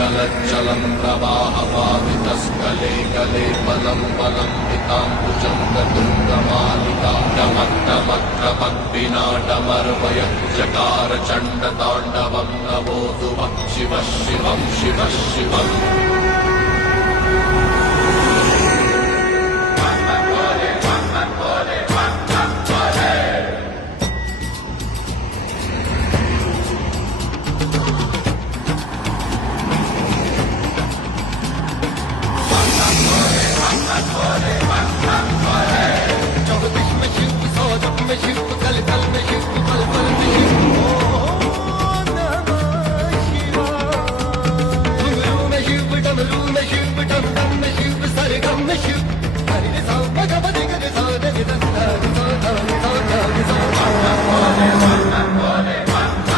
गलज्जलं प्रवाहपावितस्कले कले बलं बलं हिताम्बुजं गतुङ्गमालिका डमक्डमक्डमक्विनाटमर्वयं चकार चण्डताण्डवं नमोऽस्तु शिवः शिवं शिवः शिवम्